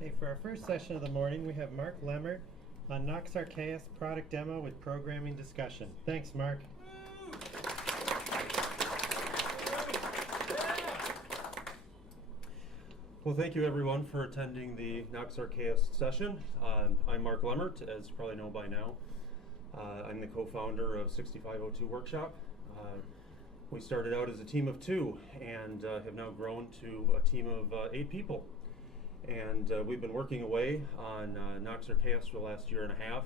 Hey, for our first session of the morning, we have Mark Lemmert on Nox Archaist product demo with programming discussion. Thanks, Mark. Well, thank you everyone for attending the Nox Archaist session. I'm Mark Lemmert, as you probably know by now. I'm the co-founder of 6502 Workshop. We started out as a team of 2 and have now grown to a team of 8 people. And we've been working away on Nox Archaist for the last year and a half.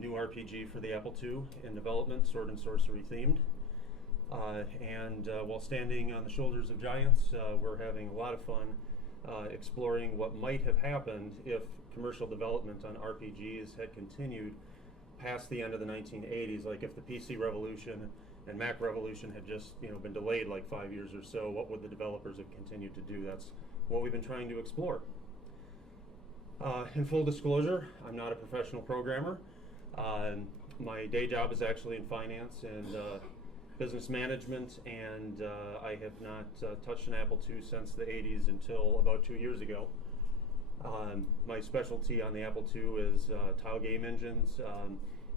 New RPG for the Apple II in development, sword and sorcery themed. While standing on the shoulders of giants, we're having a lot of fun exploring what might have happened if commercial development on RPGs had continued past the end of the 1980s. Like if the PC revolution and Mac revolution had just been delayed like 5 years or so, what would the developers have continued to do? That's what we've been trying to explore. In full disclosure, I'm not a professional programmer. My day job is actually in finance and business management, and I have not touched an Apple II since the 80s until about 2 years ago. My specialty on the Apple II is tile game engines,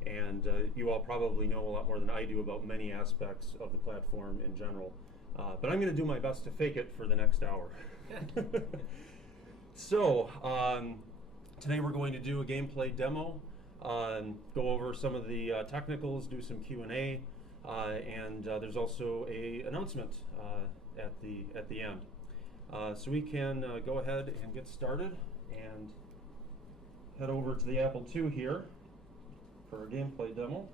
and you all probably know a lot more than I do about many aspects of the platform in general. But I'm going to do my best to fake it for the next hour. So, today we're going to do a gameplay demo, go over some of the technicals, do some Q&A, and there's also an announcement at the end. So we can go ahead and get started and head over to the Apple II here for a gameplay demo.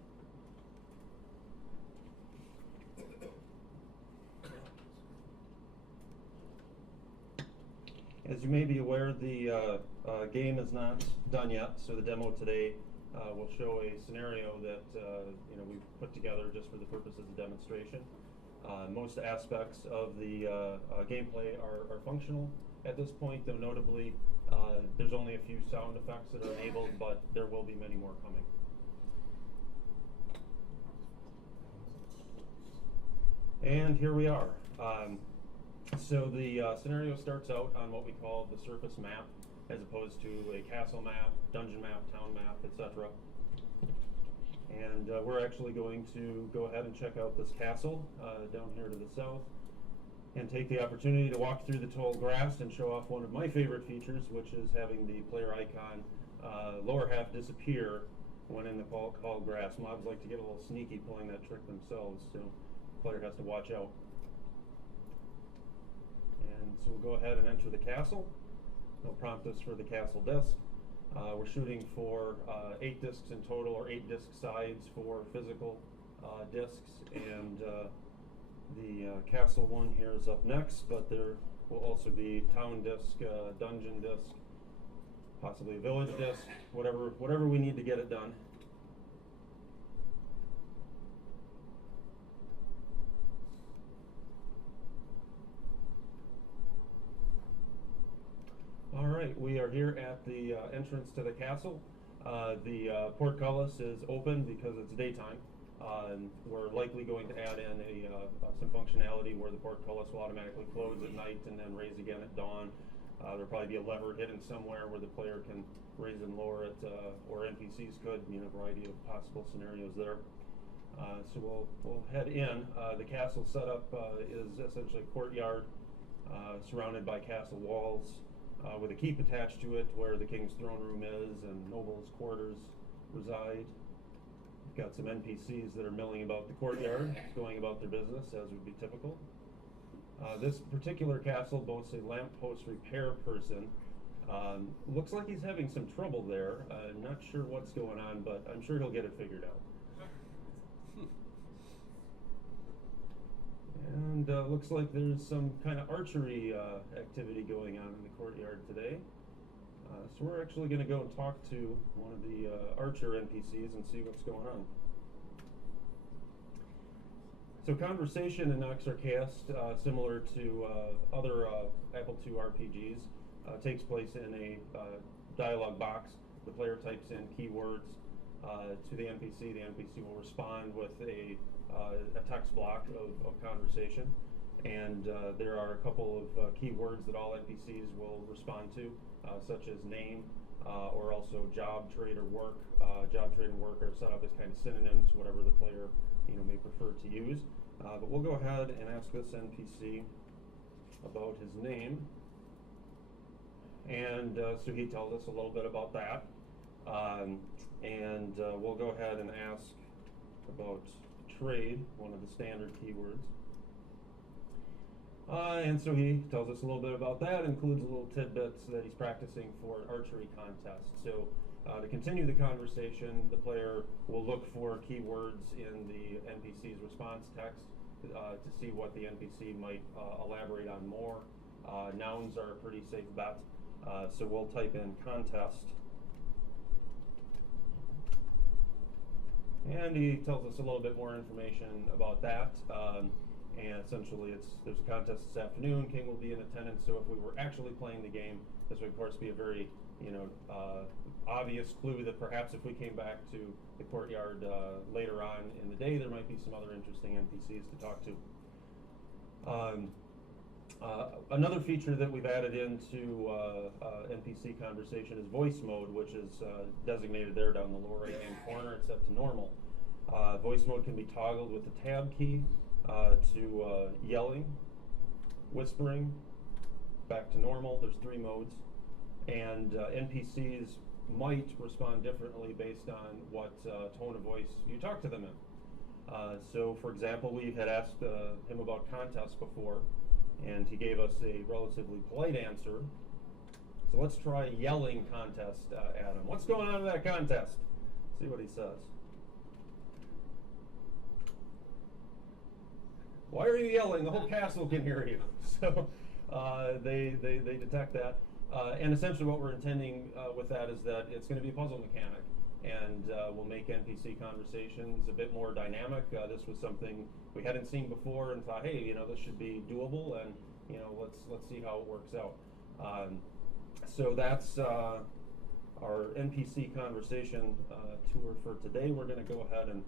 As you may be aware, the game is not done yet, so the demo today will show a scenario that we've put together just for the purpose of the demonstration. Most aspects of the gameplay are functional at this point, though notably there's only a few sound effects that are enabled, but there will be many more coming. And here we are. So the scenario starts out on what we call the surface map, as opposed to a castle map, dungeon map, town map, etc. And we're actually going to go ahead and check out this castle down here to the south, and take the opportunity to walk through the tall grass and show off one of my favorite features, which is having the player icon lower half disappear when in the tall grass. Mobs like to get a little sneaky pulling that trick themselves, so the player has to watch out. And so we'll go ahead and enter the castle. They'll prompt us for the castle disc. We're shooting for 8 discs in total, or 8 disc sides for physical discs, and the castle one here is up next, but there will also be town disc, dungeon disc, possibly a village disc, whatever we need to get it done. All right, we are here at the entrance to the castle. The portcullis is open because it's daytime. We're likely going to add in some functionality where the portcullis will automatically close at night and then raise again at dawn. There'll probably be a lever hidden somewhere where the player can raise and lower it, or NPCs could, a variety of possible scenarios there. So we'll head in. The castle setup is essentially a courtyard surrounded by castle walls, with a keep attached to it where the king's throne room is and nobles' quarters reside. We've got some NPCs that are milling about the courtyard, going about their business as would be typical. This particular castle boasts a lamppost repair person. Looks like he's having some trouble there. Not sure what's going on, but I'm sure he'll get it figured out. And looks like there's some kind of archery activity going on in the courtyard today. So we're actually going to go and talk to one of the archer NPCs and see what's going on. So conversation in Nox Archaist, similar to other Apple II RPGs, takes place in a dialog box. The player types in keywords to the NPC. The NPC will respond with a text block of conversation, And there are a couple of keywords that all NPCs will respond to, such as name, or also job, trade, or work. Job, trade, and work are set up as kind of synonyms, whatever the player may prefer to use. But we'll go ahead and ask this NPC about his name. And so he tells us a little bit about that. We'll go ahead and ask about trade, one of the standard keywords. And so he tells us a little bit about that, includes a little tidbits that he's practicing for an archery contest. So to continue the conversation, the player will look for keywords in the NPC's response text to see what the NPC might elaborate on more. Nouns are a pretty safe bet. So we'll type in contest. And he tells us a little bit more information about that. And essentially there's a contest this afternoon. King will be in attendance, so if we were actually playing the game, this would of course be a very obvious clue that perhaps if we came back to the courtyard later on in the day, there might be some other interesting NPCs to talk to. Another feature that we've added into NPC conversation is voice mode, which is designated there down the lower right hand corner. It's set to normal. Voice mode can be toggled with the tab key to yelling, whispering, back to normal. There's 3 modes. And NPCs might respond differently based on what tone of voice you talk to them in. So for example, we had asked him about contests before, and he gave us a relatively polite answer. So let's try yelling contest at him. What's going on in that contest? See what he says. Why are you yelling? The whole castle can hear you. So they detect that. And essentially what we're intending with that is that it's going to be a puzzle mechanic, and we'll make NPC conversations a bit more dynamic. This was something we hadn't seen before, and thought, hey, this should be doable, and let's see how it works out. So that's our NPC conversation tour for today. We're going to go ahead and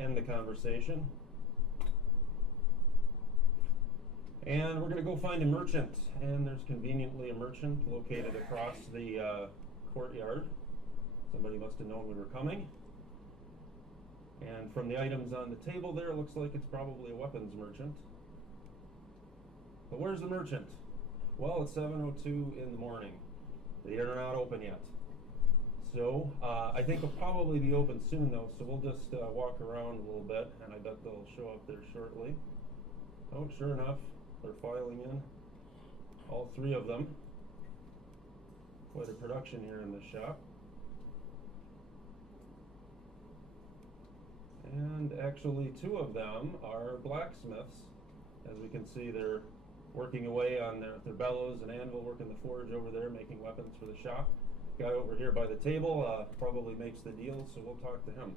end the conversation. And we're going to go find a merchant, and there's conveniently a merchant located across the courtyard. Somebody must have known we were coming. And from the items on the table there, it looks like it's probably a weapons merchant. But where's the merchant? Well, it's 7:02 in the morning. They're not open yet. So I think they'll probably be open soon, though, so we'll just walk around a little bit, and I bet they'll show up there shortly. Oh, sure enough. They're filing in, all 3 of them. Quite a production here in the shop. And actually 2 of them are blacksmiths. As we can see, they're working away on their bellows and anvil, working the forge over there, making weapons for the shop. Guy over here by the table probably makes the deal, so we'll talk to him.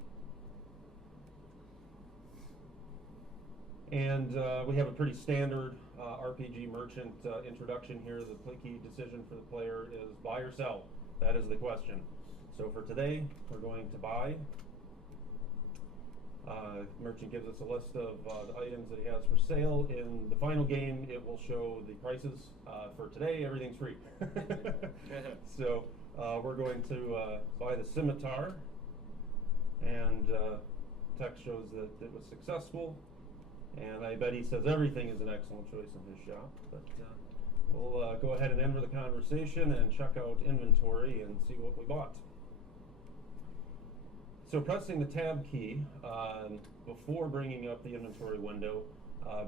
And we have a pretty standard RPG merchant introduction here. The key decision for the player is buy or sell. That is the question. So for today, we're going to buy. Merchant gives us a list of the items that he has for sale. In the final game, it will show the prices. For today, everything's free. So we're going to buy the scimitar, and text shows that it was successful. And I bet he says everything is an excellent choice in his shop. But we'll go ahead and enter the conversation and check out inventory and see what we bought. So pressing the tab key before bringing up the inventory window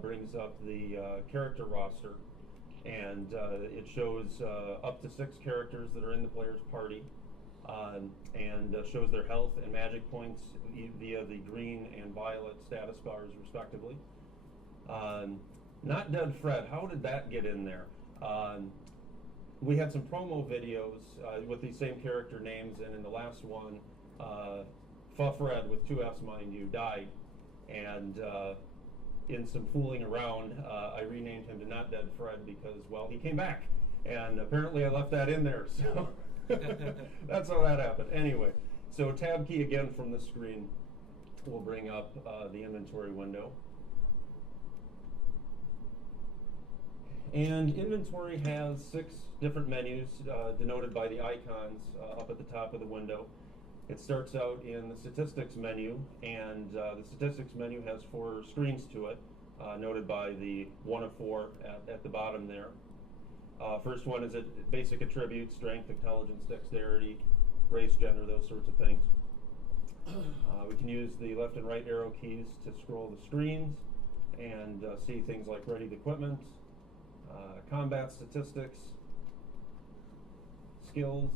brings up the character roster. And it shows up to 6 characters that are in the player's party, and shows their health and magic points via the green and violet status bars respectively. Not Dead Fred, how did that get in there? We had some promo videos with these same character names, and in the last one, Fred, with 2 F's mind you, died. And in some fooling around, I renamed him to Not Dead Fred because, well, he came back. And apparently I left that in there, so that's how that happened. Anyway, so tab key again from the screen will bring up the inventory window. And inventory has 6 different menus denoted by the icons up at the top of the window. It starts out in the statistics menu, and the statistics menu has 4 screens to it, noted by the 1 of 4 at the bottom there. First one is basic attributes: strength, intelligence, dexterity, race, gender, those sorts of things. We can use the left and right arrow keys to scroll the screens and see things like readied equipment, combat statistics, skills,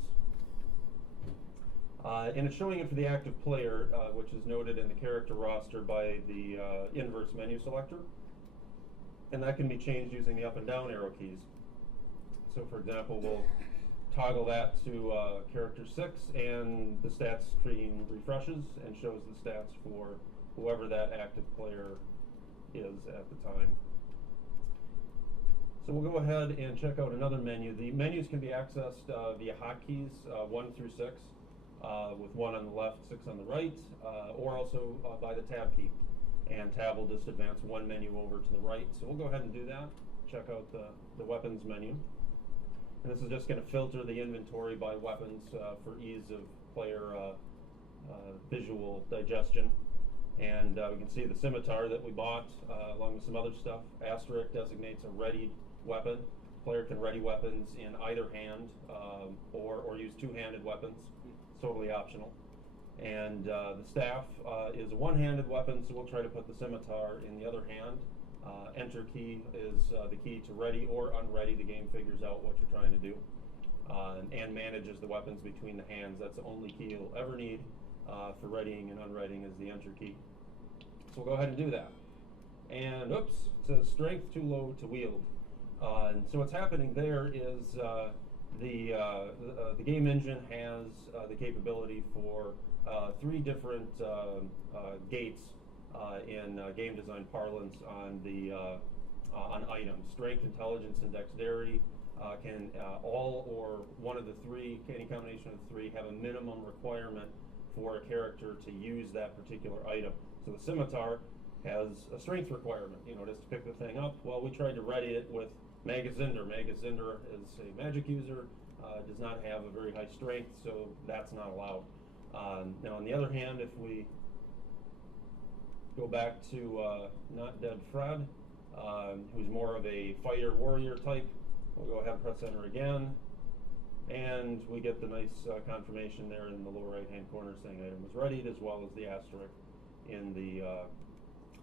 and it's showing it for the active player, which is noted in the character roster by the inverse menu selector, and that can be changed using the up and down arrow keys. So for example, we'll toggle that to character 6, and the stats screen refreshes and shows the stats for whoever that active player is at the time. So we'll go ahead and check out another menu. The menus can be accessed via hotkeys 1 through 6, with 1 on the left, 6 on the right, or also by the tab key. And tab will just advance 1 menu over to the right. So we'll go ahead and do that. Check out the weapons menu. And this is just going to filter the inventory by weapons for ease of player visual digestion. And we can see the scimitar that we bought along with some other stuff. Asterisk designates a readied weapon. Player can ready weapons in either hand or use 2-handed weapons. It's totally optional. And the staff is a 1-handed weapon, so we'll try to put the scimitar in the other hand. Enter key is the key to ready or unready. The game figures out what you're trying to do and manages the weapons between the hands. That's the only key you'll ever need for readying and unreadying is the enter key. So we'll go ahead and do that. And oops, it says strength too low to wield. And so what's happening there is the game engine has the capability for 3 different gates in game design parlance on items. Strength, intelligence, and dexterity can all or one of the 3, any combination of the 3, have a minimum requirement for a character to use that particular item. So the scimitar has a strength requirement, just to pick the thing up. Well, we tried to ready it with Magazinder. Magazinder is a magic user, does not have a very high strength, so that's not allowed. Now, on the other hand, if we go back to Not Dead Fred, who's more of a fighter warrior type, we'll go ahead and press enter again, and we get the nice confirmation there in the lower right hand corner saying item was readied, as well as the asterisk in the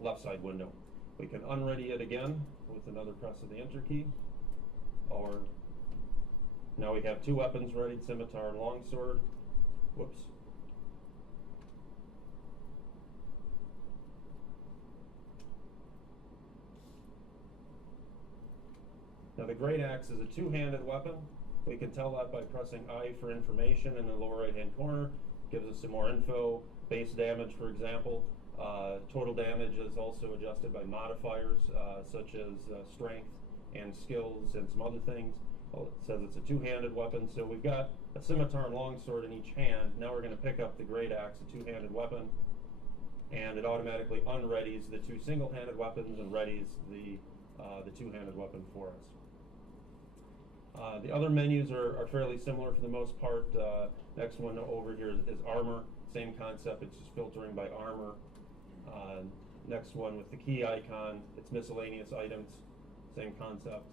left side window. We can unready it again with another press of the enter key, or now we have 2 weapons readied, scimitar and longsword. Whoops. Now the great axe is a 2-handed weapon. We can tell that by pressing I for information in the lower right hand corner. Gives us some more info. Base damage, for example. Total damage is also adjusted by modifiers such as strength and skills and some other things. Well, it says it's a 2-handed weapon, so we've got a scimitar and longsword in each hand. Now we're going to pick up the great axe, a 2-handed weapon, and it automatically unreadies the 2 single-handed weapons and readies the 2-handed weapon for us. The other menus are fairly similar for the most part. Next one over here is armor. Same concept, it's just filtering by armor. Next one with the key icon, it's miscellaneous items. Same concept.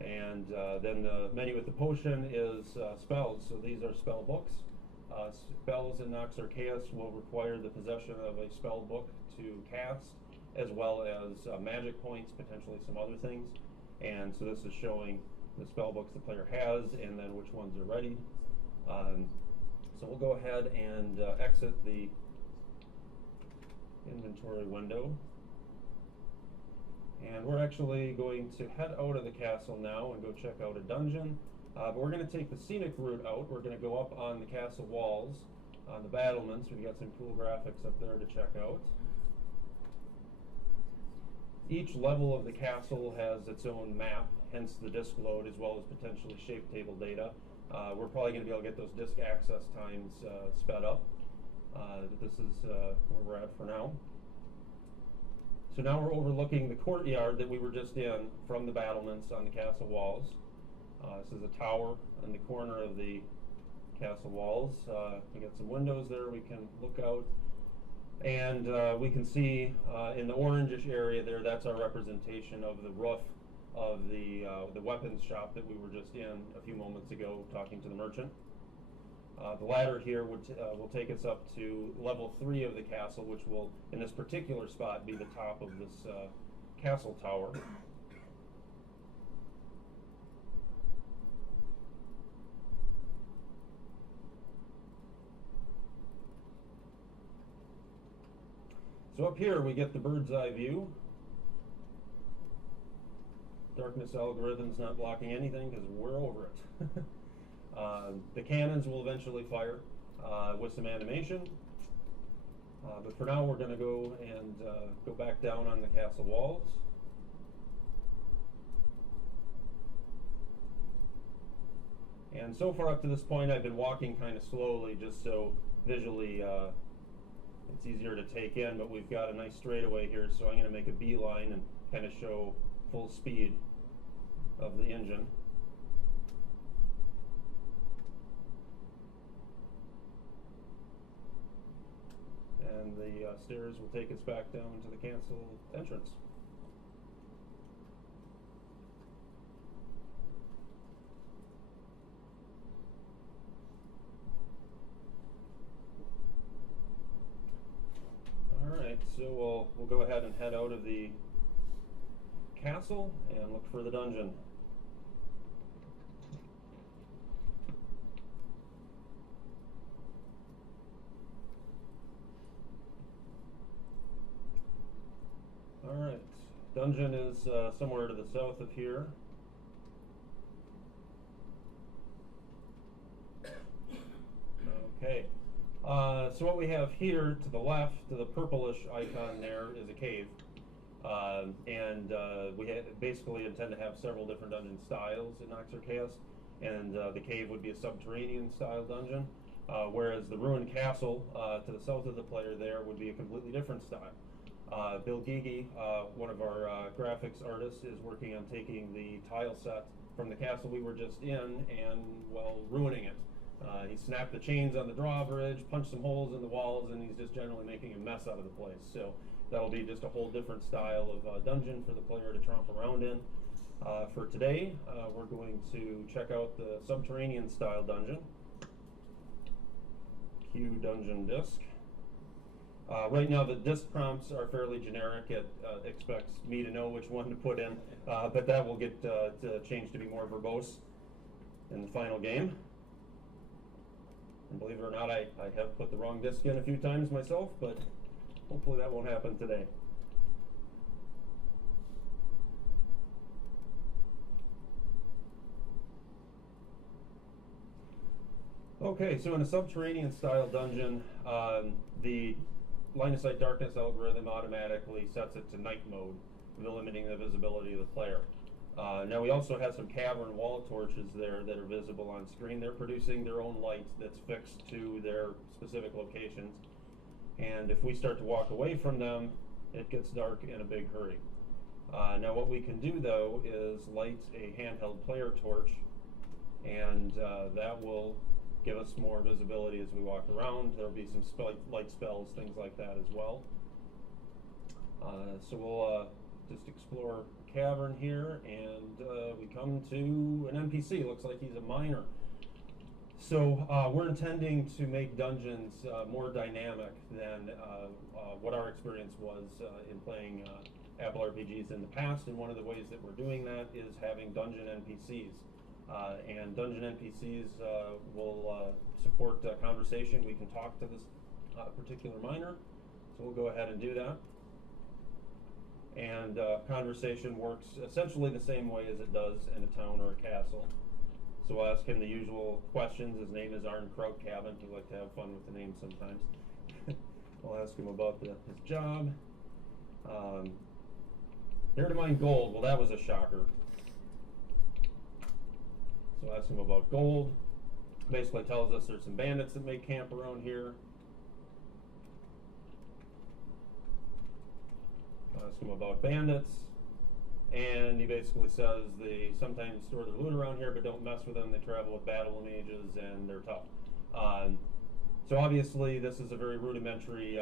And then the menu with the potion is spells. So these are spell books. Spells in Nox Archaist will require the possession of a spell book to cast, as well as magic points, potentially some other things. And so this is showing the spell books the player has and then which ones are ready. So we'll go ahead and exit the inventory window. And we're actually going to head out of the castle now and go check out a dungeon. But we're going to take the scenic route out. We're going to go up on the castle walls, on the battlements. We've got some cool graphics up there to check out. Each level of the castle has its own map, hence the disk load, as well as potentially shape table data. We're probably going to be able to get those disk access times sped up. This is where we're at for now. So now we're overlooking the courtyard that we were just in from the battlements on the castle walls. This is a tower in the corner of the castle walls. We got some windows there we can look out. And we can see in the orangish area there, that's our representation of the roof of the weapons shop that we were just in a few moments ago talking to the merchant. The ladder here will take us up to level 3 of the castle, which will, in this particular spot, be the top of this castle tower. So up here we get the bird's eye view. Darkness algorithm's not blocking anything because we're over it. The cannons will eventually fire with some animation. But for now we're going to go and go back down on the castle walls. And so far up to this point I've been walking kind of slowly just so visually it's easier to take in, but we've got a nice straightaway here, so I'm going to make a beeline and kind of show full speed of the engine. And the stairs will take us back down to the castle entrance. Alright, so we'll go ahead and head out of the castle and look for the dungeon. Alright, dungeon is somewhere to the south of here. Okay. So what we have here to the left, to the purplish icon there, is a cave. We basically intend to have several different dungeon styles in Nox Archaist, and the cave would be a subterranean style dungeon, whereas the ruined castle to the south of the player there would be a completely different style. Bill Gigi, one of our graphics artists, is working on taking the tile set from the castle we were just in and, well, ruining it. He snapped the chains on the drawbridge, punched some holes in the walls, and he's just generally making a mess out of the place. So that'll be just a whole different style of dungeon for the player to tromp around in. For today, we're going to check out the subterranean style dungeon. Cue dungeon disc. Right now the disc prompts are fairly generic. It expects me to know which one to put in, but that will get changed to be more verbose in the final game. And believe it or not, I have put the wrong disc in a few times myself, but hopefully that won't happen today. Okay, so in a subterranean style dungeon, the line of sight darkness algorithm automatically sets it to night mode, limiting the visibility of the player. Now we also have some cavern wall torches there that are visible on screen. They're producing their own light that's fixed to their specific locations. And if we start to walk away from them, it gets dark in a big hurry. Now what we can do though is light a handheld player torch, and that will give us more visibility as we walk around. There'll be some light spells, things like that as well. So we'll just explore a cavern here, and we come to an NPC. Looks like he's a miner. So we're intending to make dungeons more dynamic than what our experience was in playing Apple RPGs in the past, and one of the ways that we're doing that is having dungeon NPCs. And dungeon NPCs will support conversation. We can talk to this particular miner, so we'll go ahead and do that. And conversation works essentially the same way as it does in a town or a castle. So we'll ask him the usual questions. His name is Arn Krautcabin. We like to have fun with the name sometimes. We'll ask him about his job. Here to mine gold. Well, that was a shocker. So ask him about gold. Basically tells us there's some bandits that make camp around here. ask him about bandits, and he basically says they sometimes store their loot around here, but don't mess with them. They travel with battle mages, and they're tough. So obviously, this is a very rudimentary,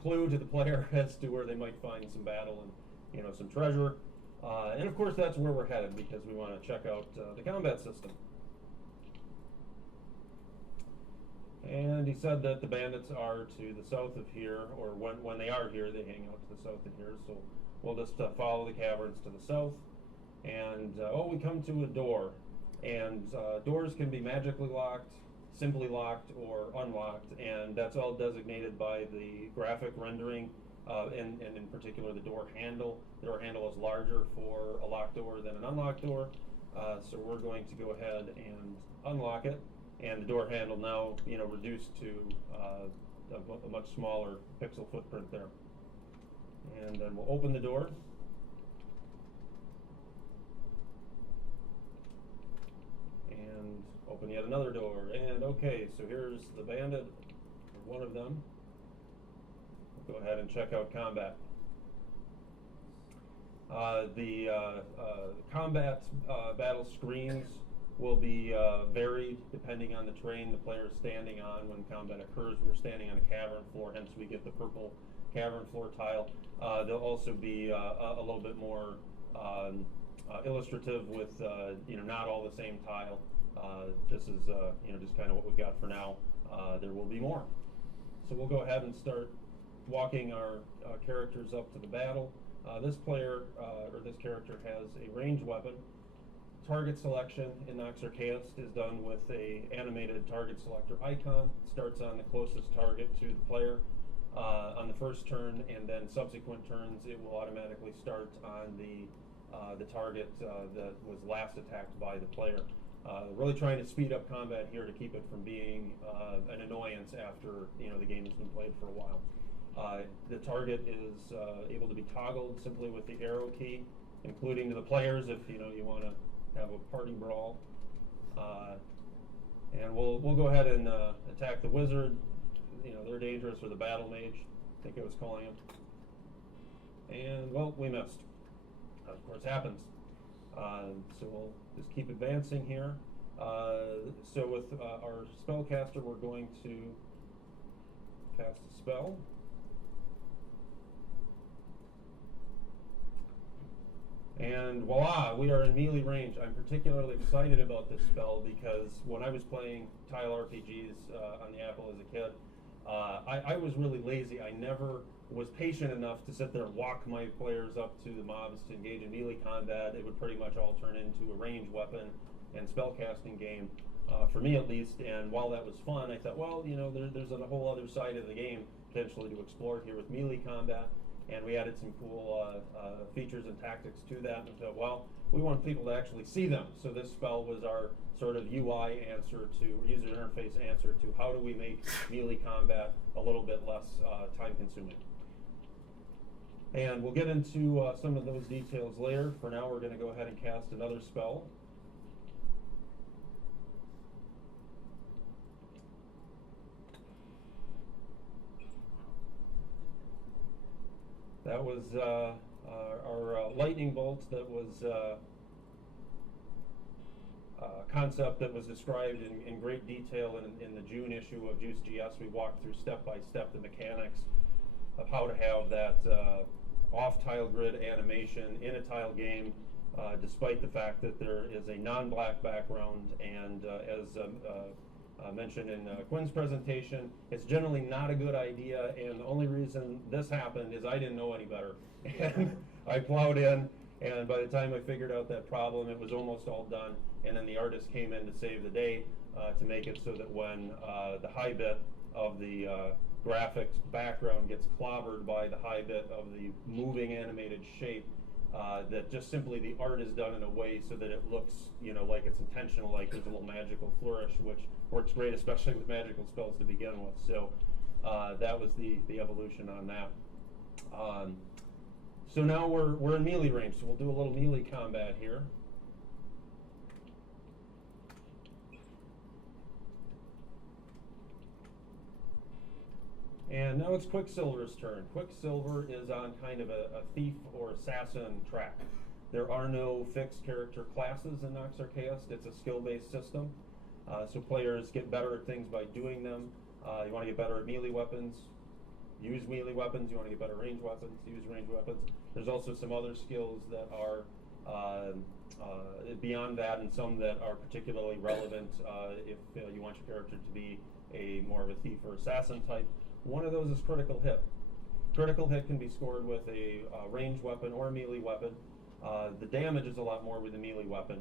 clue to the player as to where they might find some battle and some treasure. And of course, that's where we're headed because we want to check out the combat system. And he said that the bandits are to the south of here, or when they are here, they hang out to the south of here. So we'll just follow the caverns to the south. And, we come to a door. And doors can be magically locked, simply locked, or unlocked. And that's all designated by the graphic rendering, and in particular the door handle. The door handle is larger for a locked door than an unlocked door. So we're going to go ahead and unlock it. And the door handle now, reduced to a much smaller pixel footprint there. And then we'll open the door. And open yet another door. And okay, so here's the bandit, or one of them. We'll go ahead and check out combat. The combat battle screens will be varied depending on the terrain the player is standing on when combat occurs. We're standing on a cavern floor, hence we get the purple cavern floor tile. They'll also be a little bit more illustrative with not all the same tile. This is just kind of what we've got for now. There will be more. So we'll go ahead and start walking our characters up to the battle. This player, or this character, has a ranged weapon. Target selection in Nox Archaist is done with a animated target selector icon. It starts on the closest target to the player on the first turn, and then subsequent turns it will automatically start on the target that was last attacked by the player. Really trying to speed up combat here to keep it from being an annoyance after the game has been played for a while. The target is able to be toggled simply with the arrow key, including to the players if you want to have a party brawl. And we'll go ahead and attack the wizard. They're dangerous, or the battle mage, I think I was calling him. And well, we missed. Of course, happens. So we'll just keep advancing here. So with our spellcaster, we're going to cast a spell. And voila, we are in melee range. I'm particularly excited about this spell because when I was playing tile RPGs on the Apple as a kid, I was really lazy. I never was patient enough to sit there and walk my players up to the mobs to engage in melee combat. It would pretty much all turn into a ranged weapon and spellcasting game, for me at least. And while that was fun, I thought, well, there's a whole other side of the game potentially to explore here with melee combat. And we added some cool features and tactics to that. And thought, well, we want people to actually see them. So this spell was our sort of UI answer to, user interface answer to, how do we make melee combat a little bit less time consuming. And we'll get into some of those details later. For now, we're going to go ahead and cast another spell. That was our lightning bolt. That was a concept that was described in great detail in the June issue of Juice GS. We walked through step by step the mechanics of how to have that off-tile grid animation in a tile game, despite the fact that there is a non-black background, and as mentioned in Quinn's presentation, it's generally not a good idea, and the only reason this happened is I didn't know any better. And I plowed in, and by the time I figured out that problem, it was almost all done, and then the artist came in to save the day to make it so that when the high bit of the graphics background gets clobbered by the high bit of the moving animated shape, that just simply the art is done in a way so that it looks, like it's intentional, like there's a little magical flourish, which works great, especially with magical spells to begin with. So that was the evolution on that. So now we're in melee range, so we'll do a little melee combat here. And now it's Quicksilver's turn. Quicksilver is on kind of a thief or assassin track. There are no fixed character classes in Nox Archaist. It's a skill-based system. So players get better at things by doing them. You want to get better at melee weapons, use melee weapons. You want to get better ranged weapons, use ranged weapons. There's also some other skills that are beyond that, and some that are particularly relevant if you want your character to be more of a thief or assassin type. One of those is critical hit. Critical hit can be scored with a ranged weapon or a melee weapon. The damage is a lot more with a melee weapon.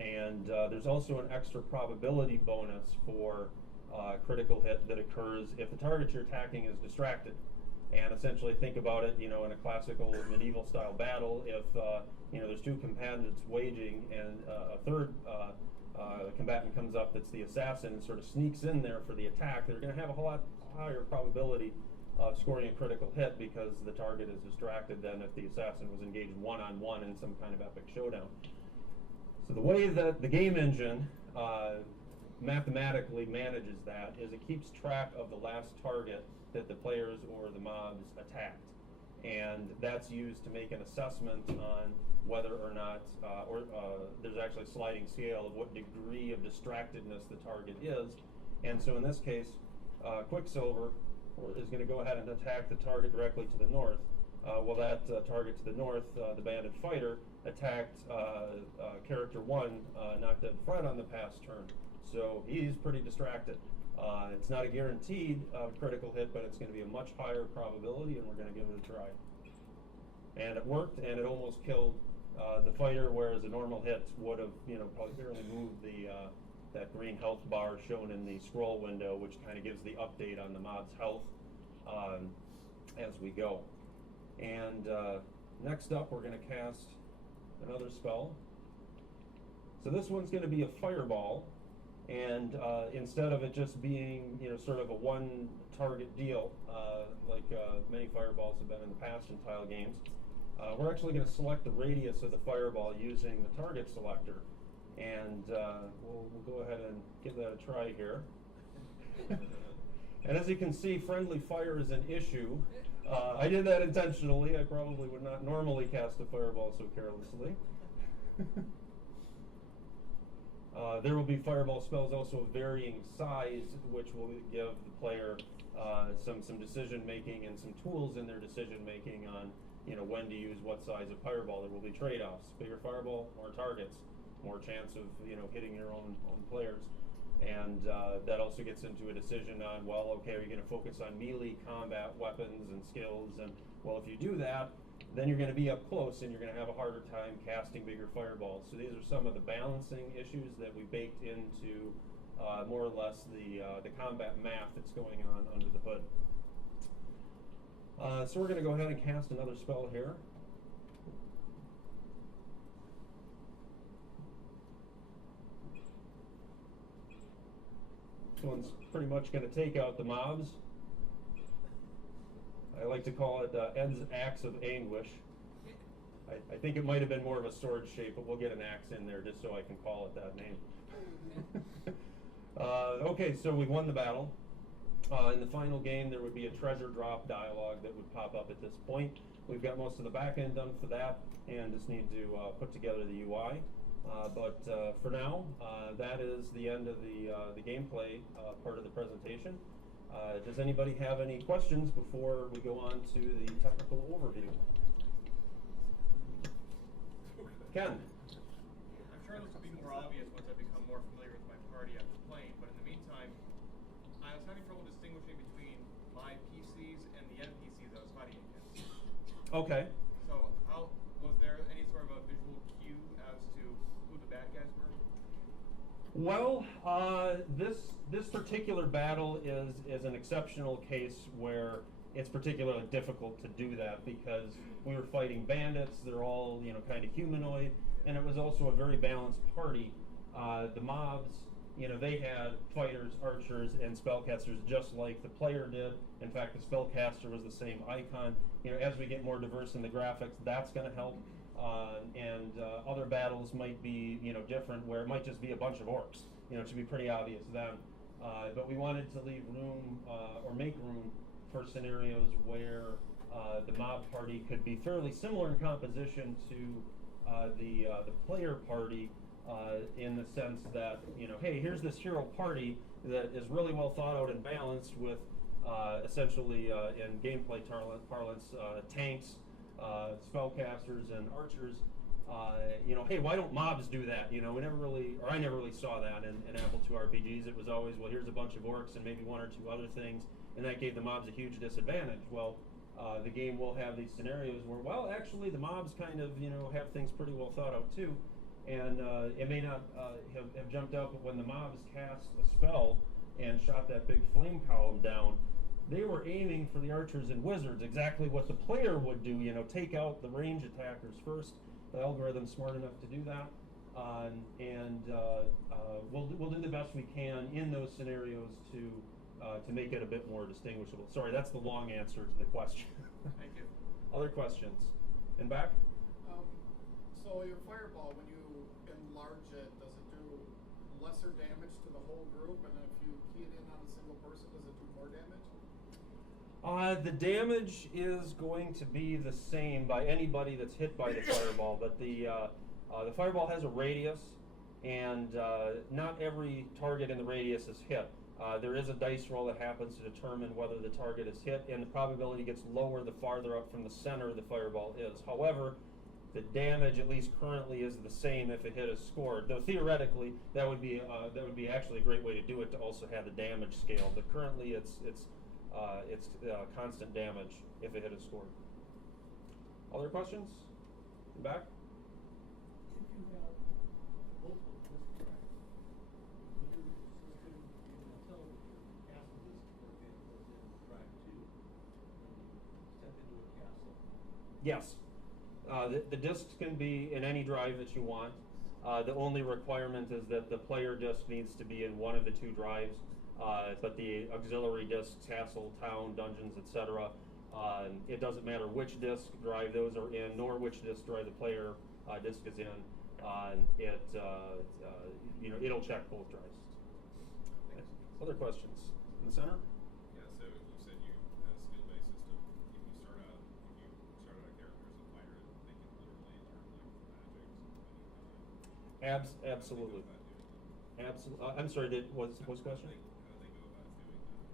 And there's also an extra probability bonus for critical hit that occurs if the target you're attacking is distracted. And essentially think about it, in a classical medieval style battle, if there's two combatants waging and a third combatant comes up that's the assassin and sort of sneaks in there for the attack, they're going to have a whole lot higher probability of scoring a critical hit because the target is distracted than if the assassin was engaged one-on-one in some kind of epic showdown. So the way that the game engine mathematically manages that is it keeps track of the last target that the players or the mobs attacked. And that's used to make an assessment on whether or not, there's actually a sliding scale of what degree of distractedness the target is. And so in this case, Quicksilver is going to go ahead and attack the target directly to the north. Well, that target to the north, the bandit fighter, attacked character 1, Not Dead Fred, on the past turn. So he's pretty distracted. It's not a guaranteed critical hit, but it's going to be a much higher probability, and we're going to give it a try. And it worked, and it almost killed the fighter, whereas a normal hit would have, probably barely moved that green health bar shown in the scroll window, which kind of gives the update on the mob's health as we go. And next up, we're going to cast another spell. So this one's going to be a fireball, and instead of it just being, sort of a one-target deal, like many fireballs have been in the past in tile games, we're actually going to select the radius of the fireball using the target selector. And we'll go ahead and give that a try here. And as you can see, friendly fire is an issue. I did that intentionally. I probably would not normally cast a fireball so carelessly. There will be fireball spells also of varying size, which will give the player some decision making and some tools in their decision making on when to use what size of fireball. There will be trade-offs: bigger fireball, more targets, more chance of hitting your own players. And that also gets into a decision on, well, okay, are you going to focus on melee combat weapons and skills? And well, if you do that, then you're going to be up close and you're going to have a harder time casting bigger fireballs. So these are some of the balancing issues that we baked into more or less the combat math that's going on under the hood. So we're going to go ahead and cast another spell here. This one's pretty much going to take out the mobs. I like to call it Ed's Axe of Anguish. I think it might have been more of a sword shape, but we'll get an axe in there just so I can call it that name. Okay, so we won the battle. In the final game, there would be a treasure drop dialogue that would pop up at this point. We've got most of the back end done for that, and just need to put together the UI. But for now, that is the end of the gameplay part of the presentation. Does anybody have any questions before we go on to the technical overview? Ken? I'm sure this will be more obvious once I become more familiar with my party after playing, but in the meantime, I was having trouble distinguishing between my PCs and the NPCs I was fighting against. Okay. So was there any sort of a visual cue as to who the bad guys were? Well, this particular battle is an exceptional case where it's particularly difficult to do that because we were fighting bandits. They're all kind of humanoid, and it was also a very balanced party. The mobs, they had fighters, archers, and spellcasters just like the player did. In fact, the spellcaster was the same icon. As we get more diverse in the graphics, that's going to help. And other battles might be different, where it might just be a bunch of orcs. It should be pretty obvious then. but we wanted to leave room or make room for scenarios where the mob party could be fairly similar in composition to the player party, in the sense that, hey, here's this hero party that is really well thought out and balanced with essentially in gameplay parlance, tanks, spellcasters, and archers. Hey, why don't mobs do that? We never really, or I never really saw that in Apple II RPGs. It was always, well, here's a bunch of orcs and maybe one or two other things, and that gave the mobs a huge disadvantage. Well, the game will have these scenarios where, well, actually the mobs kind of, have things pretty well thought out too, and it may not have jumped out, but when the mobs cast a spell and shot that big flame column down, they were aiming for the archers and wizards, exactly what the player would do, take out the range attackers first. The algorithm's smart enough to do that, and we'll do the best we can in those scenarios to make it a bit more distinguishable. Sorry, that's the long answer to the question. Thank you. Other questions? In back? So your fireball, when you enlarge it, does it do lesser damage to the whole group? And if you key it in on a single person, does it do more damage? The damage is going to be the same by anybody that's hit by the fireball, but the fireball has a radius, and not every target in the radius is hit. There is a dice roll that happens to determine whether the target is hit, and the probability gets lower the farther up from the center the fireball is. However, the damage, at least currently, is the same if a hit is scored. Though theoretically, that would be actually a great way to do it, to also have the damage scale. But currently, it's constant damage if a hit is scored. Other questions? In back? If you have multiple disk drives, when your system in television, castle disk, for example, is in drive 2, when you step into a castle. Yes. The discs can be in any drive that you want. The only requirement is that the player disc needs to be in one of the two drives, but the auxiliary discs, castle, town, dungeons, etc., it doesn't matter which disk drive those are in, nor which disk drive the player disc is in. It'll check both drives. Other questions? In the center? Yeah, so you said you had a skill-based system. If you start out a character as a fighter, they can literally turn like magic Absolutely. I'm sorry. What's the question? How do they go about doing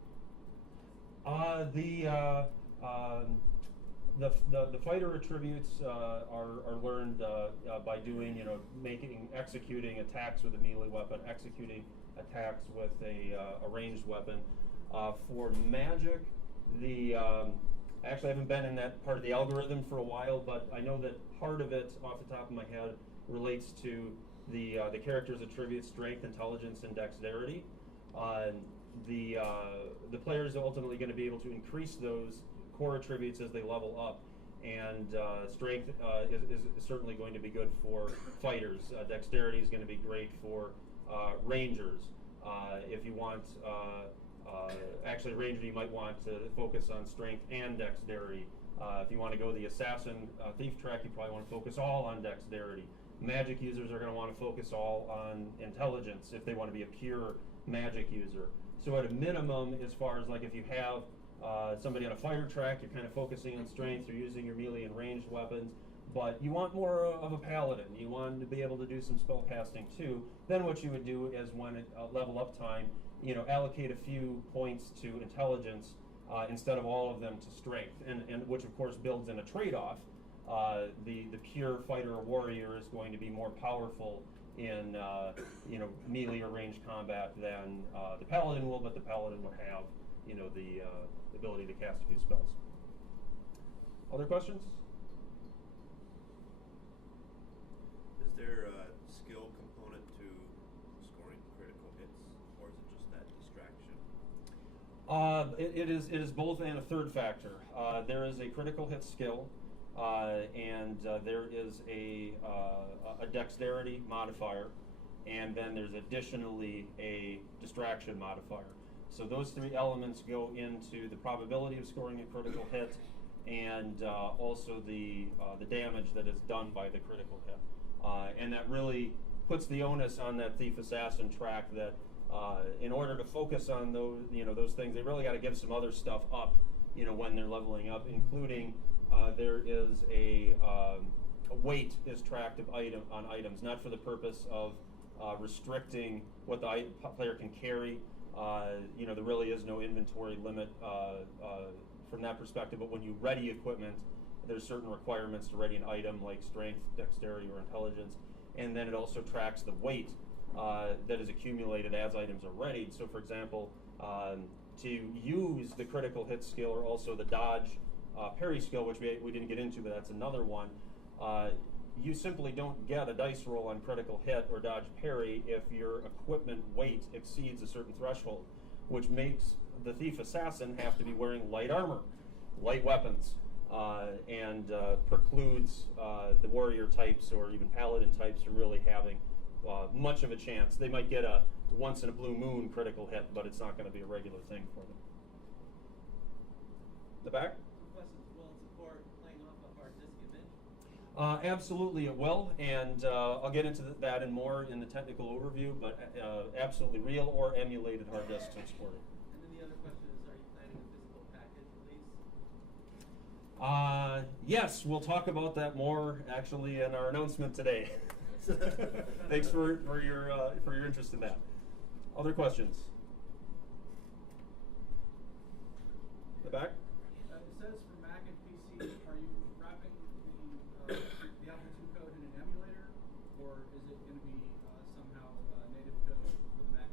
that? The fighter attributes are learned by doing, executing attacks with a melee weapon, executing attacks with a ranged weapon. For magic, actually I haven't been in that part of the algorithm for a while, but I know that part of it, off the top of my head, relates to the character's attributes: strength, intelligence, and dexterity. The player is ultimately going to be able to increase those core attributes as they level up, and strength is certainly going to be good for fighters. Dexterity is going to be great for rangers. If you want, actually, ranger, you might want to focus on strength and dexterity. If you want to go the assassin thief track, you probably want to focus all on dexterity. Magic users are going to want to focus all on intelligence if they want to be a pure magic user. So at a minimum, as far as like if you have somebody on a fighter track, you're kind of focusing on strength, you're using your melee and ranged weapons, but you want more of a paladin. You want to be able to do some spell casting too. Then what you would do is when it level up time, allocate a few points to intelligence instead of all of them to strength, and which of course builds in a trade-off. The pure fighter or warrior is going to be more powerful in melee or ranged combat than the paladin will, but the paladin would have the ability to cast a few spells. Other questions? Is there a skill component to scoring critical hits, or is it just that distraction? It is both and a third factor. There is a critical hit skill, and there is a dexterity modifier, and then there's additionally a distraction modifier. So those three elements go into the probability of scoring a critical hit, and also the damage that is done by the critical hit. And that really puts the onus on that thief assassin track that In order to focus on those, those things, they really got to give some other stuff up, when they're leveling up, including there is a weight is tracked of on items, not for the purpose of restricting what the player can carry. There really is no inventory limit from that perspective, but when you ready equipment, there's certain requirements to ready an item like strength, dexterity, or intelligence, and then it also tracks the weight that is accumulated as items are readied. So for example, to use the critical hit skill or also the dodge parry skill, which we didn't get into, but that's another one, you simply don't get a dice roll on critical hit or dodge parry if your equipment weight exceeds a certain threshold, which makes the thief assassin have to be wearing light armor, light weapons, and precludes the warrior types or even paladin types from really having much of a chance. They might get a once in a blue moon critical hit, but it's not going to be a regular thing for them. The back? Will it support playing off a hard disk image? Absolutely it will, and I'll get into that and more in the technical overview, but absolutely real or emulated hard disks are supported. And then the other question is, are you planning a physical package release? Yes, we'll talk about that more actually in our announcement today. Thanks for your interest in that. Other questions? The back? It says for Mac and PC, are you wrapping the Apple II code in an emulator, or is it going to be somehow native code for the Mac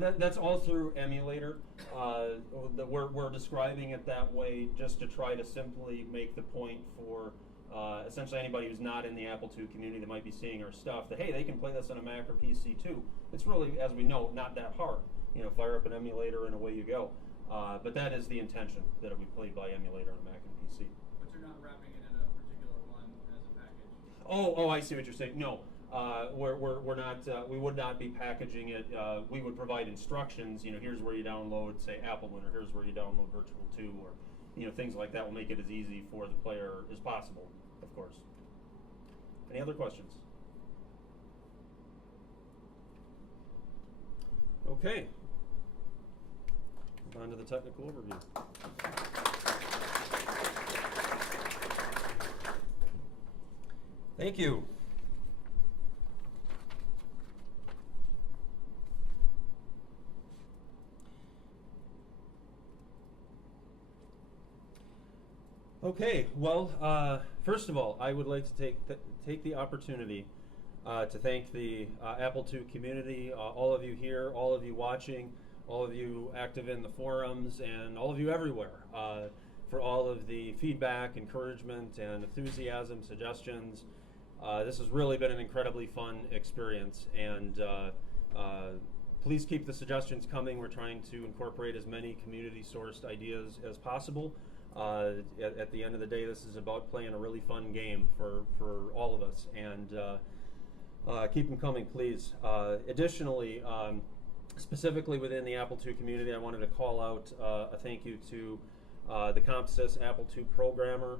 and PC? That's all through emulator. We're describing it that way just to try to simply make the point for essentially anybody who's not in the Apple II community that might be seeing our stuff that, hey, they can play this on a Mac or PC too. It's really, as we know, not that hard. Fire up an emulator and away you go. But that is the intention, that it be played by emulator on a Mac and PC. But you're not wrapping it in a particular one as a package? Oh, I see what you're saying. No, we're not. We would not be packaging it. We would provide instructions. Here's where you download, say, Appleman, or here's where you download Virtual 2, or things like that will make it as easy for the player as possible, of course. Any other questions? Okay. On to the technical overview. Thank you. Okay, well, first of all, I would like to take the opportunity to thank the Apple II community, all of you here, all of you watching, all of you active in the forums, and all of you everywhere for all of the feedback, encouragement, and enthusiasm, suggestions. This has really been an incredibly fun experience, and please keep the suggestions coming. We're trying to incorporate as many community-sourced ideas as possible. At the end of the day, this is about playing a really fun game for all of us, and keep them coming, please. Additionally, specifically within the Apple II community, I wanted to call out a thank you to the KansasFest Apple II programmer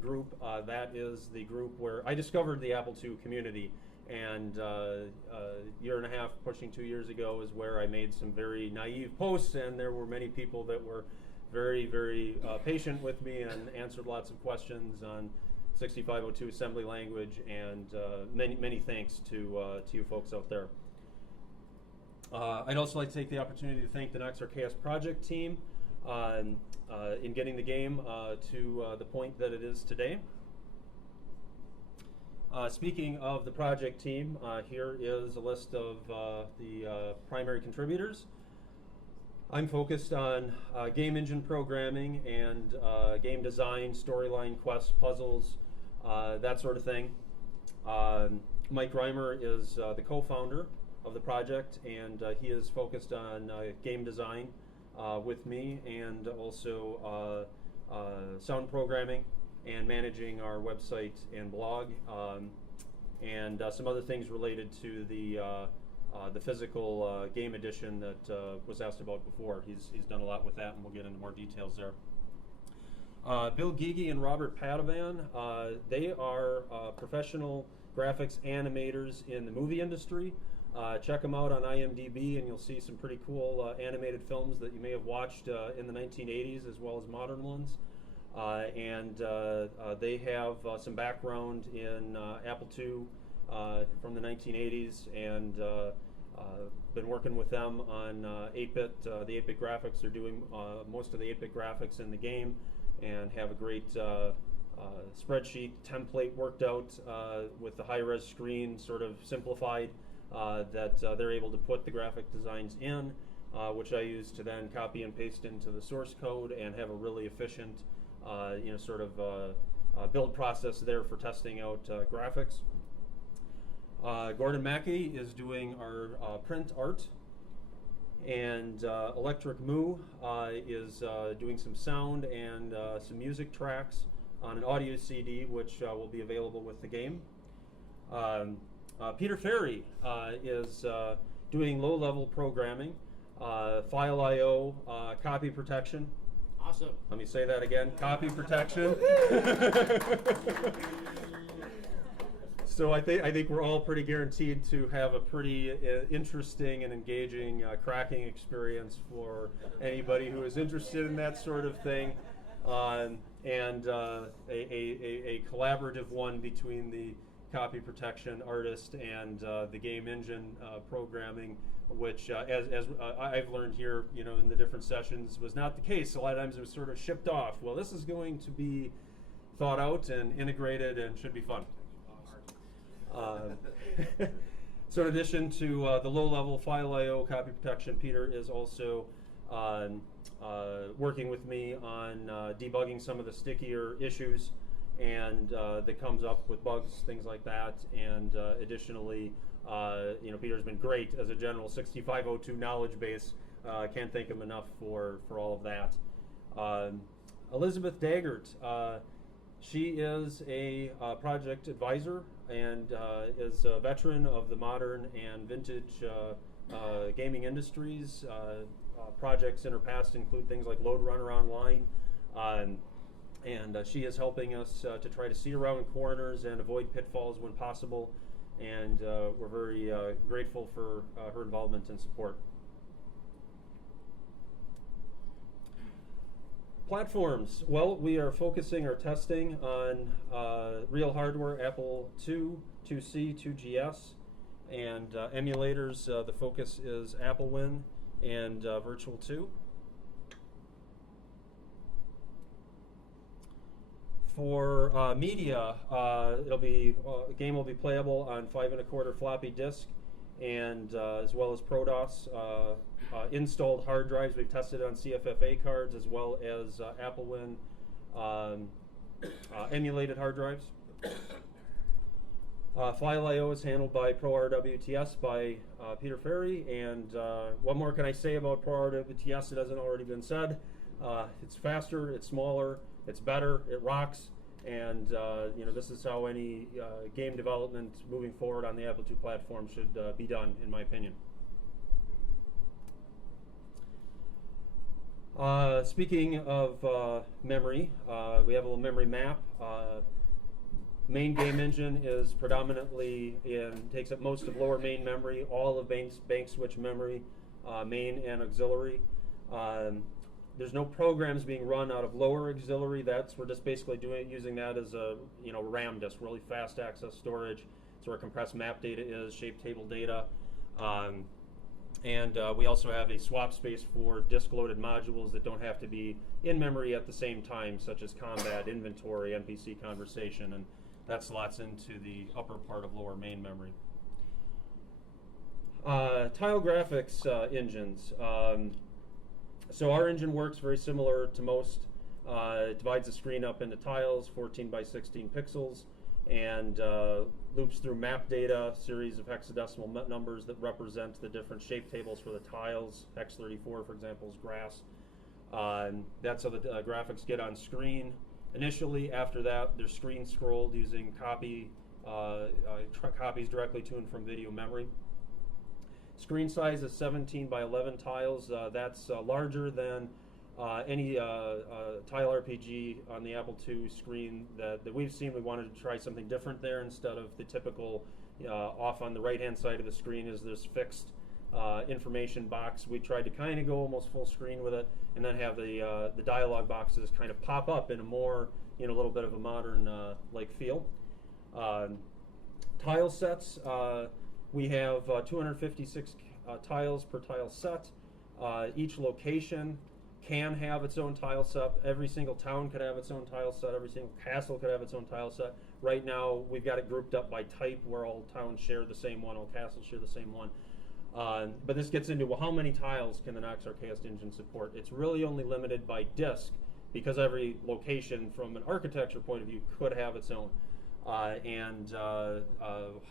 group. That is the group where I discovered the Apple II community, and a year and a half, pushing 2 years ago, is where I made some very naive posts, and there were many people that were very, very patient with me and answered lots of questions on 6502 assembly language, and many thanks to you folks out there. I'd also like to take the opportunity to thank the Nox Archaist project team in getting the game to the point that it is today. Speaking of the project team, here is a list of the primary contributors. I'm focused on game engine programming and game design, storyline, quests, puzzles, that sort of thing. Mike Reimer is the co-founder of the project, and he is focused on game design with me, and also sound programming and managing our website and blog, and some other things related to the physical game edition that was asked about before. He's done a lot with that, and we'll get into more details there. Bill Gigi and Robert Padovan, they are professional graphics animators in the movie industry. check them out on IMDb, and you'll see some pretty cool animated films that you may have watched in the 1980s as well as modern ones. They have some background in Apple II from the 1980s, and been working with them on 8-bit, the 8-bit graphics. They're doing most of the 8-bit graphics in the game, and have a great spreadsheet template worked out with the high-res screen sort of simplified that they're able to put the graphic designs in, which I use to then copy and paste into the source code and have a really efficient sort of build process there for testing out graphics. Gordon Mackey is doing our print art, and Electric Moo is doing some sound and some music tracks on an audio CD, which will be available with the game. Peter Ferry is doing low-level programming, file I/O, copy protection. Awesome. Let me say that again, copy protection. So I think we're all pretty guaranteed to have a pretty interesting and engaging cracking experience for anybody who is interested in that sort of thing, and a collaborative one between the copy protection artist and the game engine programming, which as I've learned here, in the different sessions, was not the case. A lot of times it was sort of shipped off. Well, this is going to be thought out and integrated and should be fun. So in addition to the low-level file I/O copy protection, Peter is also working with me on debugging some of the stickier issues and that comes up with bugs, things like that. And additionally, Peter's been great as a general 6502 knowledge base. Can't thank him enough for all of that. Elizabeth Daggart, she is a project advisor and is a veteran of the modern and vintage gaming industries. Projects in her past include things like Lode Runner Online, and she is helping us to try to see around corners and avoid pitfalls when possible, and we're very grateful for her involvement and support. Platforms. Well, we are focusing our testing on real hardware, Apple II, 2C, 2GS, and emulators. The focus is Applewin and Virtual 2. For media, the game will be playable on 5 1/4 floppy disk, and as well as ProDOS installed hard drives. We've tested it on CFFA cards as well as Applewin emulated hard drives. File I/O is handled by ProRWTS by Peter Ferry, and what more can I say about ProRWTS that hasn't already been said? It's faster, it's smaller, it's better, it rocks, and this is how any game development moving forward on the Apple II platform should be done, in my opinion. Speaking of memory, we have a little memory map. Main game engine is predominantly takes up most of lower main memory, all of bank switch memory, main and auxiliary. There's no programs being run out of lower auxiliary. We're just basically using that as a RAM disk, really fast access storage. It's where compressed map data is, shape table data. And we also have a swap space for disk-loaded modules that don't have to be in memory at the same time, such as combat, inventory, NPC conversation, and that slots into the upper part of lower main memory. Tile graphics engines. So our engine works very similar to most. It divides the screen up into tiles, 14 by 16 pixels, and loops through map data, series of hexadecimal numbers that represent the different shape tables for the tiles. Hex 34, for example, is grass. That's how the graphics get on screen. Initially, after that, they're screen scrolled using copies directly to and from video memory. Screen size is 17 by 11 tiles. That's larger than any tile RPG on the Apple II screen that we've seen. We wanted to try something different there instead of the typical Off on the right-hand side of the screen is this fixed information box. We tried to kind of go almost full screen with it, and then have the dialog boxes kind of pop up in a more, a little bit of a modern like feel. Tile sets, we have 256 tiles per tile set. Each location can have its own tile set. Every single town could have its own tile set. Every single castle could have its own tile set. Right now, we've got it grouped up by type, where all towns share the same one, all castles share the same one. But this gets into, well, how many tiles can the Nox Archaist engine support? It's really only limited by disk, because every location, from an architecture point of view, could have its own. How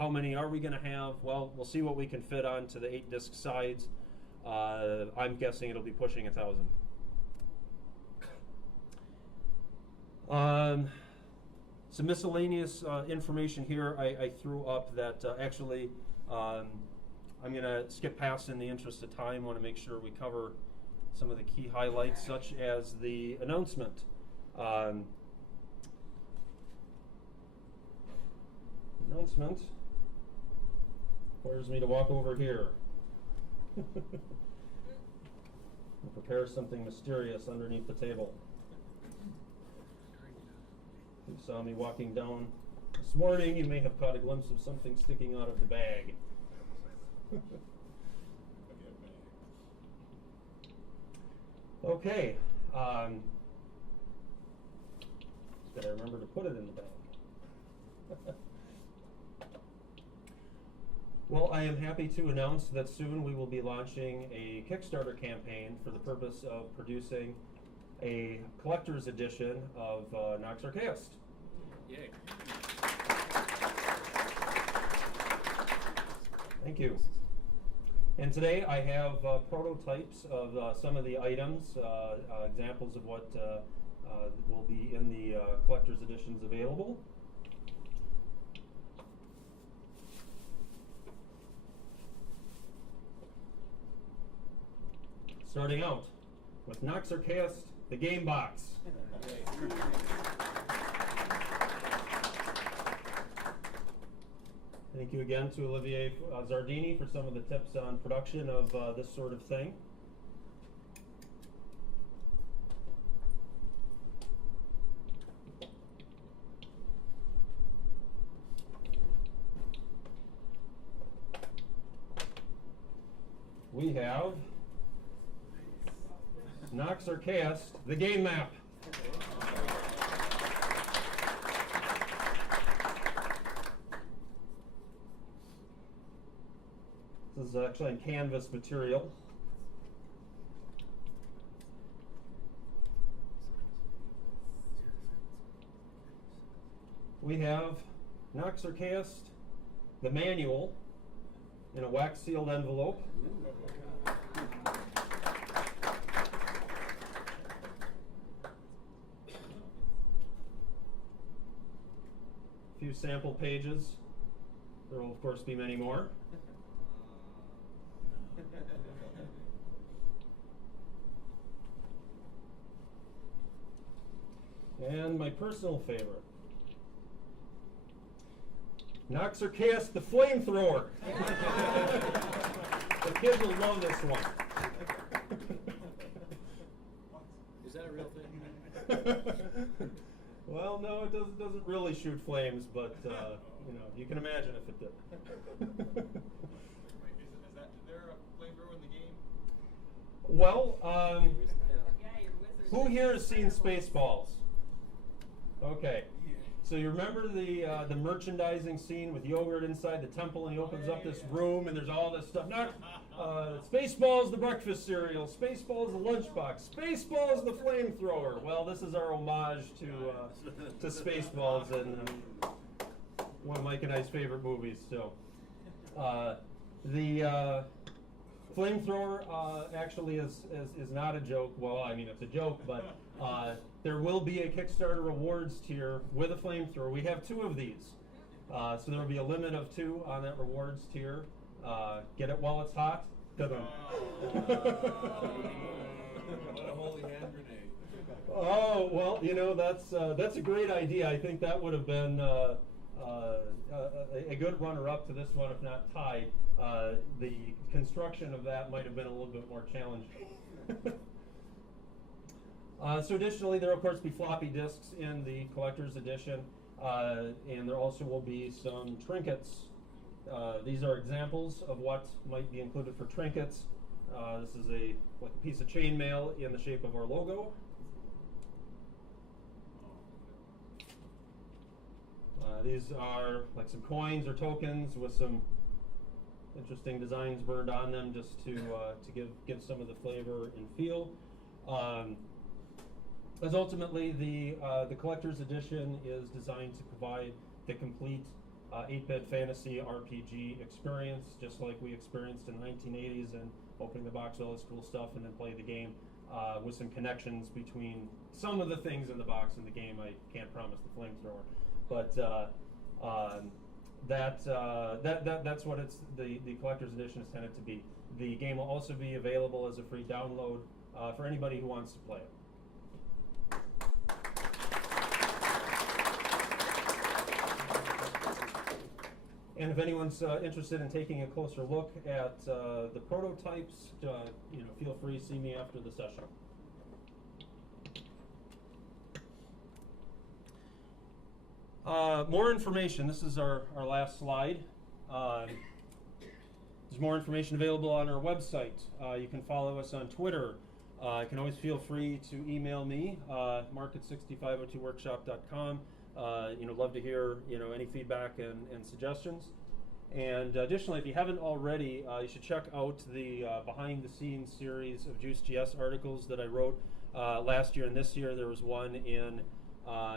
many are we going to have? Well, we'll see what we can fit onto the 8 disk sides. I'm guessing it'll be pushing 1,000. Some miscellaneous information here I threw up that actually I'm going to skip past in the interest of time. I want to make sure we cover some of the key highlights, such as the announcement. Announcement requires me to walk over here. And prepare something mysterious underneath the table. You saw me walking down this morning. You may have caught a glimpse of something sticking out of the bag. Okay. Did I remember to put it in the bag? Well, I am happy to announce that soon we will be launching a Kickstarter campaign for the purpose of producing a collector's edition of Nox Archaist. Yay. Thank you. And today I have prototypes of some of the items, examples of what will be in the collector's editions available. Starting out with Nox Archaist, the game box. Thank you again to Olivier Zardini for some of the tips on production of this sort of thing. We have Nox Archaist, the game map. This is actually in canvas material. We have Nox Archaist, the manual, in a wax sealed envelope. A few sample pages. There will of course be many more. And my personal favorite, Nox Archaist, the flamethrower. The kids will love this one. Is that a real thing? Well, no, it doesn't really shoot flames, but you can imagine if it did. Is there a flamethrower in the game? Well, Yeah, your wizards. who here has seen Spaceballs? Okay. So you remember the merchandising scene with yogurt inside the temple, and he opens up this room, and there's all this stuff. Spaceballs, the breakfast cereal. Spaceballs, the lunchbox. Spaceballs, the flamethrower. Well, this is our homage to Spaceballs, and one of Mike and I's favorite movies. So the flamethrower actually is not a joke. Well, I mean, it's a joke, but there will be a Kickstarter rewards tier with a flamethrower. We have 2 of these. So there will be a limit of 2 on that rewards tier. Get it while it's hot. Ta-da. What a holy hand grenade. Oh, well, that's a great idea. I think that would have been a good runner-up to this one, if not tied. The construction of that might have been a little bit more challenging. So additionally, there will of course be floppy disks in the collector's edition, and there also will be some trinkets. These are examples of what might be included for trinkets. This is like a piece of chainmail in the shape of our logo. These are like some coins or tokens with some interesting designs burned on them, just to give some of the flavor and feel. As ultimately the collector's edition is designed to provide the complete 8-bit fantasy RPG experience, just like we experienced in the 1980s, and opening the box with all this cool stuff and then play the game with some connections between some of the things in the box and the game. I can't promise the flamethrower, but that's what the collector's edition is intended to be. The game will also be available as a free download for anybody who wants to play it. And if anyone's interested in taking a closer look at the prototypes, feel free to see me after the session. More information. This is our last slide. There's more information available on our website. You can follow us on Twitter. You can always feel free to email me, mark@6502workshop.com. Love to hear any feedback and suggestions. And additionally, if you haven't already, you should check out the behind-the-scenes series of Juice.js articles that I wrote last year and this year. There was one in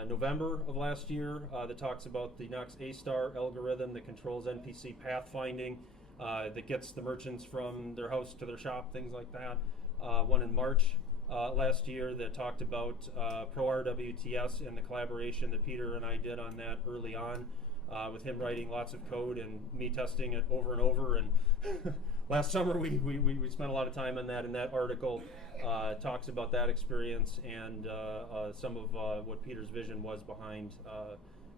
November of last year that talks about the Nox A-star algorithm that controls NPC pathfinding, that gets the merchants from their house to their shop, things like that. One in March last year that talked about ProRWTS and the collaboration that Peter and I did on that early on, with him writing lots of code and me testing it over and over. And last summer we spent a lot of time on that, and that article talks about that experience and some of what Peter's vision was behind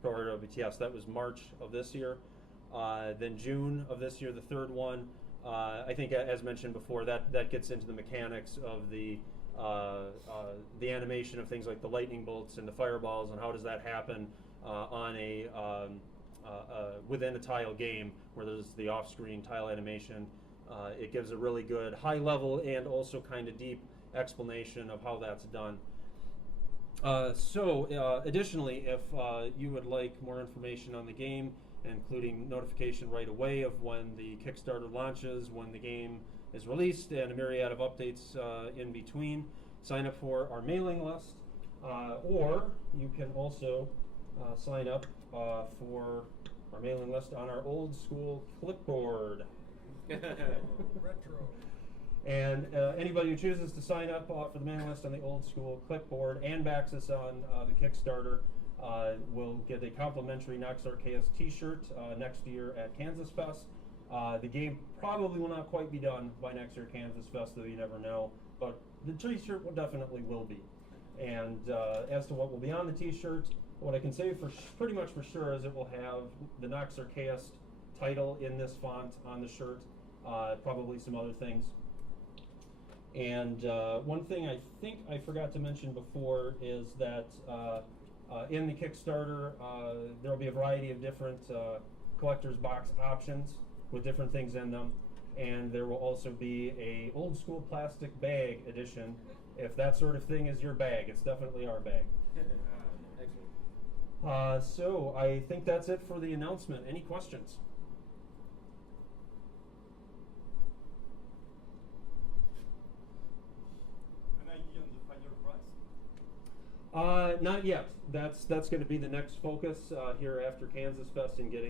ProRWTS. That was March of this year. Then June of this year, the third one, I think, as mentioned before, that gets into the mechanics of the animation of things like the lightning bolts and the fireballs, and how does that happen on within a tile game where there's the off-screen tile animation. It gives a really good high-level and also kind of deep explanation of how that's done. Additionally, if you would like more information on the game, including notification right away of when the Kickstarter launches, when the game is released, and a myriad of updates in between, sign up for our mailing list, or you can also sign up for our mailing list on our old school clipboard. Retro. And anybody who chooses to sign up for the mailing list on the old school clipboard and backs us on the Kickstarter will get a complimentary Nox Archaist t-shirt next year at KansasFest. The game probably will not quite be done by next year at KansasFest, though you never know, but the t-shirt definitely will be. And as to what will be on the t-shirt, what I can say pretty much for sure is it will have the Nox Archaist title in this font on the shirt, probably some other things. And one thing I think I forgot to mention before is that in the Kickstarter, there will be a variety of different collector's box options with different things in them. And there will also be a old school plastic bag edition. If that sort of thing is your bag, it's definitely our bag. So I think that's it for the announcement. Any questions? An idea on the final price? Not yet. That's going to be the next focus here after KansasFest and getting